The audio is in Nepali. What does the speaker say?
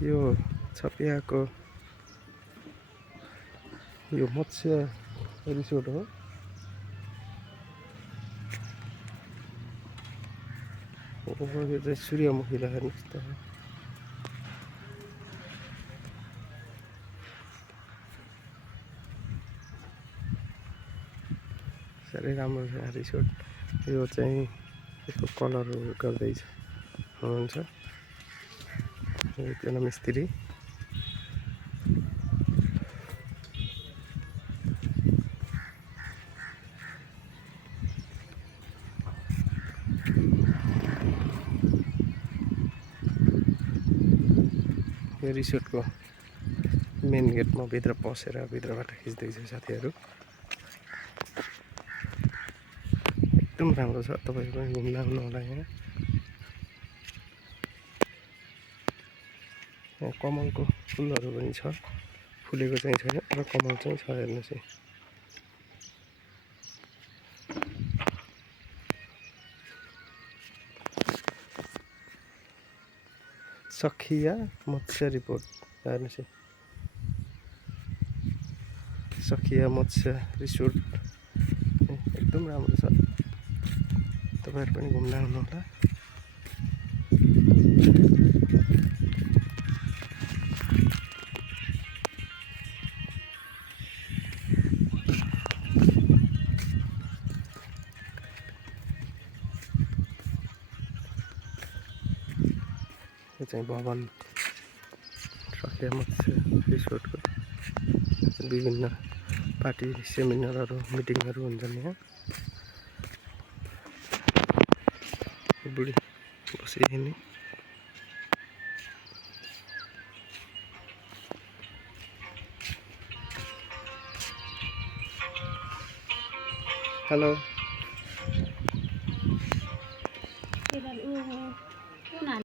यो छपियाको यो मत्स्य रिसोर्ट हो। यो चाहिँ सूर्यमुखीलाई हेर्नुहोस् त, साह्रै राम्रो छ रिसोर्ट। यो चाहिँ यसको कलरहरू गर्दैछ हुनुहुन्छ एकजना मिस्त्री। यो रिसोर्टको मेन गेटमा भित्र पसेर भित्रबाट खिच्दैछु साथीहरू। एकदम राम्रो छ, तपाईहरु पनि घुम्न आउनु होला यहाँ। यहाँ कमलको फुलहरू पनि छ, फुलेको चाहिँ छैन र कमल चाहिँ छ, हेर्नुहोस् है। सखिया मत्स्य रिपोर्ट हेर्नुहोस् है, सखिया मत्स्य रिसोर्ट एकदम राम्रो छ, तपाईहरु पनि घुम्न आउनु होला। यो चाहिँ भवन सखिया मत्स्य रिसोर्टको विभिन्न पार्टी सेमिनारहरू मिटिङहरू हुन्छन् यहाँ। बुढी बसिरहने हेलो